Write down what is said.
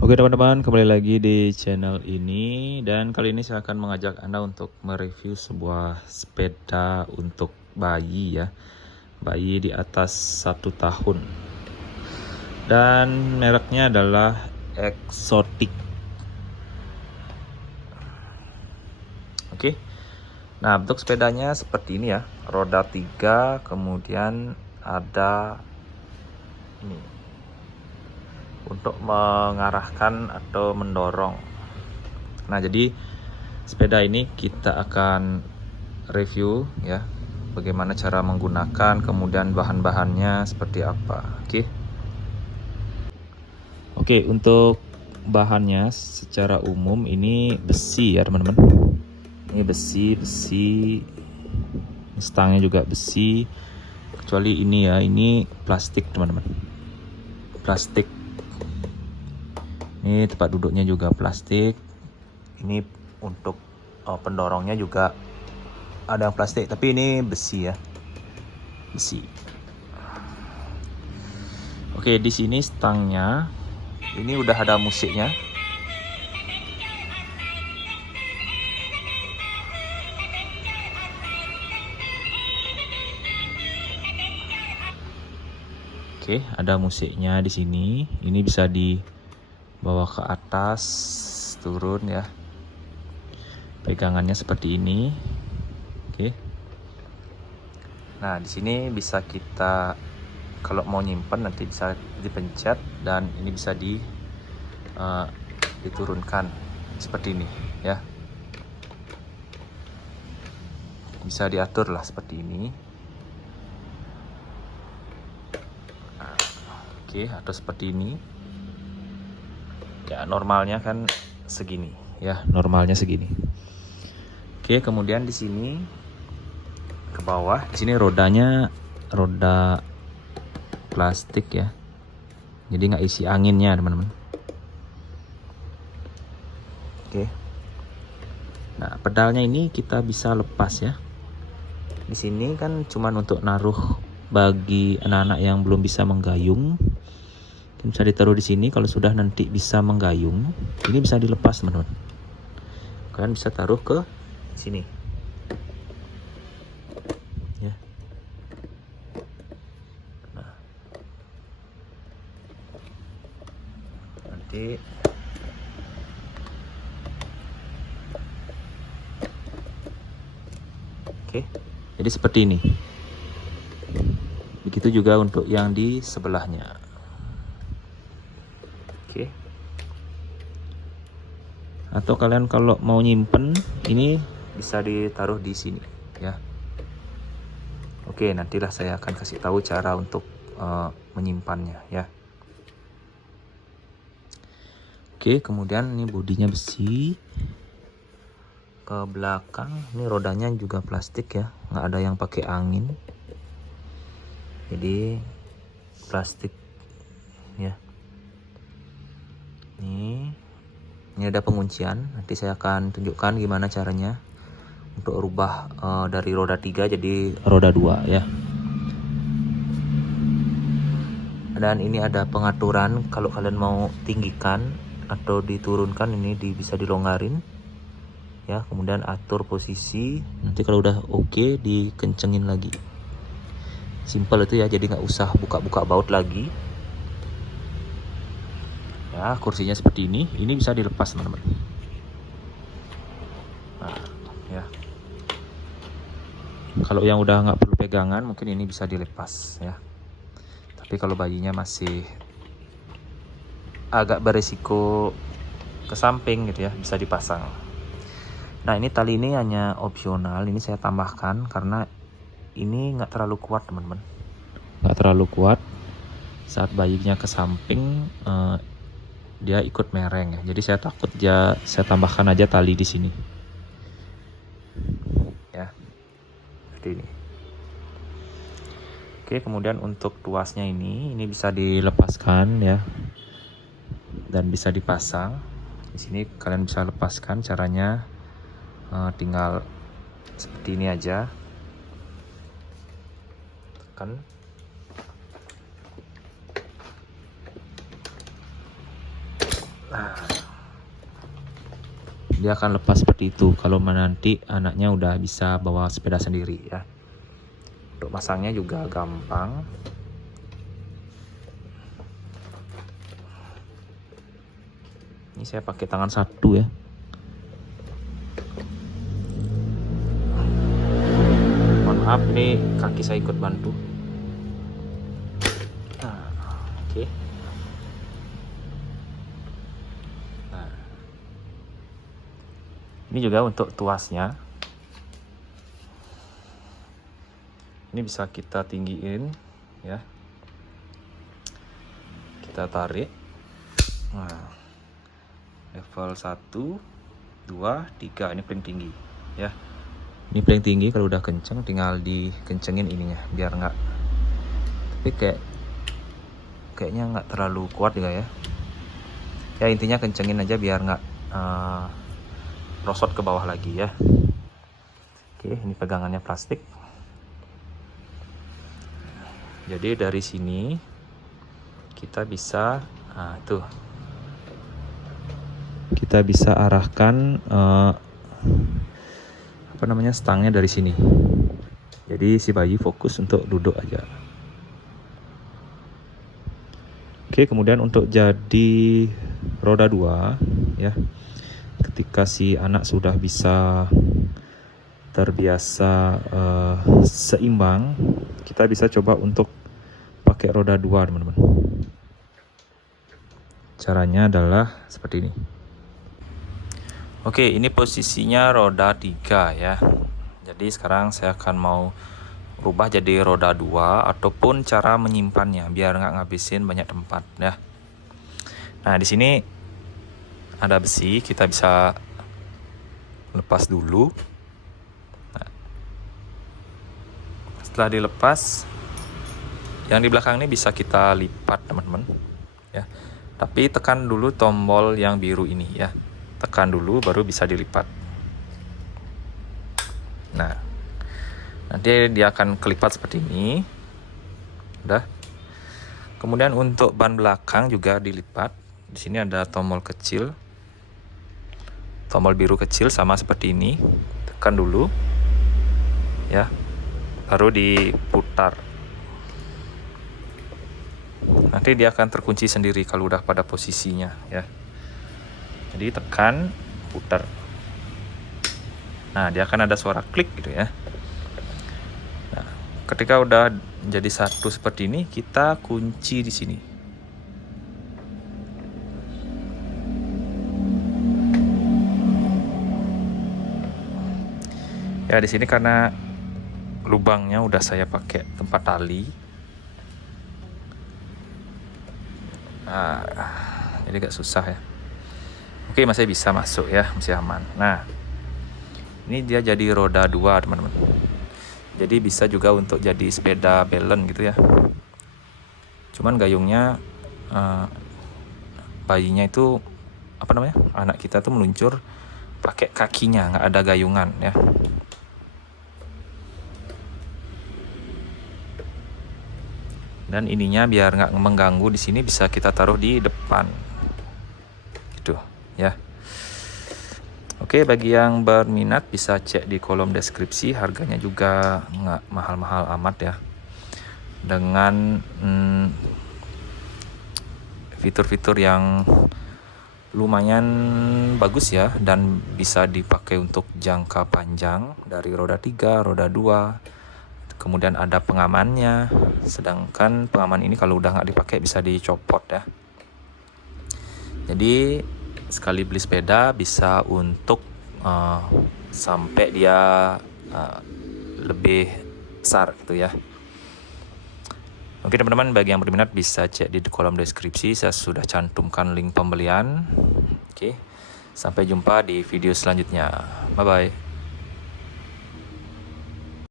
Oke teman-teman, kembali lagi di channel ini dan kali ini saya akan mengajak Anda untuk mereview sebuah sepeda untuk bayi ya. Bayi di atas 1 tahun. Dan mereknya adalah Exotic. Oke. Nah, bentuk sepedanya seperti ini ya. Roda 3, kemudian ada ini untuk mengarahkan atau mendorong. Nah, jadi sepeda ini kita akan review ya, bagaimana cara menggunakan, kemudian bahan-bahannya seperti apa. Oke, untuk bahannya secara umum ini besi ya teman-teman. Ini besi, stangnya juga besi, kecuali ini ya, ini plastik teman-teman. Plastik. Ini tempat duduknya juga plastik. Ini untuk pendorongnya juga ada yang plastik, tapi ini besi ya, besi. Oke, di sini stangnya ini udah ada musiknya. Oke, ada musiknya di sini. Ini bisa dibawa ke atas, turun ya. Pegangannya seperti ini. Oke. Nah, di sini bisa kita, kalau mau nyimpen nanti bisa dipencet dan ini bisa diturunkan seperti ini ya. Bisa diatur lah seperti ini. Nah, oke, atau seperti ini. Ya, normalnya kan segini ya, normalnya segini. Oke, kemudian di sini ke bawah, di sini rodanya roda plastik ya. Jadi nggak isi anginnya, teman-teman. Oke. Nah, pedalnya ini kita bisa lepas ya. Di sini kan cuman untuk naruh bagi anak-anak yang belum bisa menggayung. Bisa ditaruh di sini. Kalau sudah nanti bisa menggayung, ini bisa dilepas, teman-teman. Kalian bisa taruh ke sini. Ya. Nah. Nanti oke. Jadi seperti ini. Begitu juga untuk yang di sebelahnya. Oke. Atau kalian kalau mau nyimpen, ini bisa ditaruh di sini ya. Oke, nantilah saya akan kasih tahu cara untuk menyimpannya ya. Oke, kemudian ini bodinya besi. Ke belakang ini rodanya juga plastik ya, nggak ada yang pakai angin. Jadi plastik ya. Ini ada penguncian. Nanti saya akan tunjukkan gimana caranya untuk rubah dari roda 3 jadi roda 2 ya. Dan ini ada pengaturan kalau kalian mau tinggikan atau diturunkan, ini bisa dilonggarin ya. Kemudian atur posisi. Nanti kalau udah oke, dikencengin lagi. Simple itu ya, jadi nggak usah buka-buka baut lagi. Ya, kursinya seperti ini. Ini bisa dilepas, teman-teman. Nah, ya. Kalau yang udah nggak perlu pegangan, mungkin ini bisa dilepas ya. Tapi kalau bayinya masih agak beresiko ke samping gitu ya, bisa dipasang. Nah, ini tali ini hanya opsional. Ini saya tambahkan karena ini nggak terlalu kuat, teman-teman. Nggak terlalu kuat. Saat bayinya ke samping, dia ikut mereng ya. Jadi saya takut saya tambahkan aja tali di sini. Ya. Seperti ini. Oke, kemudian untuk tuasnya ini bisa dilepaskan ya. Dan bisa dipasang. Di sini kalian bisa lepaskan, caranya tinggal seperti ini aja. Tekan. Nah, dia akan lepas seperti itu kalau nanti anaknya udah bisa bawa sepeda sendiri ya. Untuk masangnya juga gampang. Ini saya pakai tangan satu ya. Mohon maaf, ini kaki saya ikut bantu. Nah, oke. Nah, ini juga untuk tuasnya. Ini bisa kita tinggiin ya. Kita tarik. Nah, level 1, 2, 3 ini paling tinggi ya. Ini paling tinggi, kalau udah kenceng tinggal dikencengin ininya biar nggak, tapi kayaknya nggak terlalu kuat juga ya. Ya intinya kencengin aja biar nggak rosot ke bawah lagi ya. Oke, ini pegangannya plastik. Jadi dari sini kita bisa, nah tuh, kita bisa arahkan stangnya dari sini. Jadi si bayi fokus untuk duduk aja. Oke, kemudian untuk jadi roda 2 ya. Ketika si anak sudah bisa terbiasa seimbang, kita bisa coba untuk pakai roda 2 teman-teman. Caranya adalah seperti ini. Oke, ini posisinya roda 3 ya. Jadi sekarang saya akan mau rubah jadi roda 2 ataupun cara menyimpannya biar nggak ngabisin banyak tempat ya. Nah, di sini ada besi, kita bisa lepas dulu. Nah, setelah dilepas, yang di belakang ini bisa kita lipat teman-teman ya. Tapi tekan dulu tombol yang biru ini ya. Tekan dulu baru bisa dilipat. Nah, nanti dia akan kelipat seperti ini. Udah. Kemudian untuk ban belakang juga dilipat. Di sini ada tombol kecil. Tombol biru kecil sama seperti ini. Tekan dulu. Ya. Baru diputar. Nanti dia akan terkunci sendiri kalau udah pada posisinya ya. Jadi tekan, putar. Nah, dia akan ada suara klik gitu ya. Nah, ketika udah jadi satu seperti ini, kita kunci di sini. Ya, di sini karena lubangnya udah saya pakai tempat tali. Nah, jadi agak susah ya. Oke, masih bisa masuk ya, masih aman. Nah, ini dia jadi roda 2 teman-teman. Jadi bisa juga untuk jadi sepeda balance gitu ya. Cuman gayungnya bayinya itu anak kita tuh meluncur pakai kakinya, nggak ada gayungan ya. Dan ininya biar nggak mengganggu, di sini bisa kita taruh di depan gitu ya. Oke, bagi yang berminat bisa cek di kolom deskripsi, harganya juga nggak mahal-mahal amat ya. Dengan fitur-fitur yang lumayan bagus ya, dan bisa dipakai untuk jangka panjang dari roda 3, roda 2. Kemudian ada pengamannya, sedangkan pengaman ini kalau udah nggak dipakai bisa dicopot ya. Jadi sekali beli sepeda bisa untuk sampai dia lebih besar gitu ya. Oke teman-teman, bagi yang berminat bisa cek di kolom deskripsi, saya sudah cantumkan link pembelian. Oke, sampai jumpa di video selanjutnya. Bye bye.